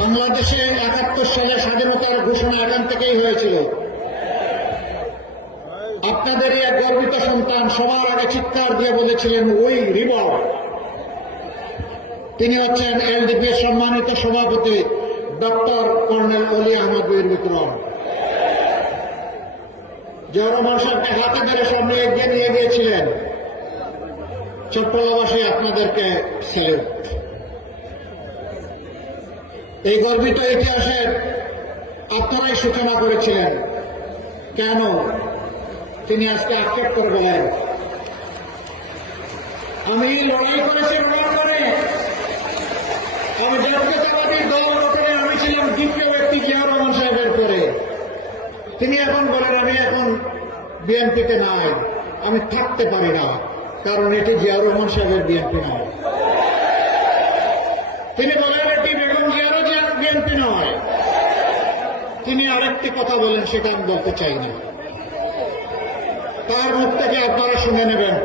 বাংলাদেশে ৭১ সালে স্বাধীনতার ঘোষণা এখান থেকেই হয়েছিল। আপনাদের এক গর্বিত সন্তান সবার আগে চিৎকার দিয়ে বলেছিলেন উই রিবল। তিনি হচ্ছেন এলডিপি এর সম্মানিত সভাপতি ডক্টর কর্নেল অলি আহমদ বীর বিক্রম। জিয়াউর রহমান সাহেবকে হাতে ধরে সামনে এগিয়ে নিয়ে গিয়েছিলেন। চট্টগ্রামবাসী আপনাদেরকে স্যালুট। এই গর্বিত ইতিহাসের আপনারাই সূচনা করেছিলেন। কেন তিনি আজকে আক্ষেপ করে বলেন আমি লড়াই করেছি রণাঙ্গনে, আমি জাতীয়তাবাদী দল গঠনে আমি ছিলাম দ্বিতীয় ব্যক্তি জিয়াউর রহমান সাহেবের পরে। তিনি এখন বলেন আমি এখন বিএনপিতে নাই, আমি থাকতে পারি না, কারণ এটি জিয়াউর রহমান সাহেবের বিএনপি নয়। তিনি বলেন এটি বেগম জিয়ারও বিএনপি নয়। তিনি আরেকটি কথা বলেন, সেটা আমি বলতে চাই না, তার মুখ থেকে আপনারা শুনে নেবেন।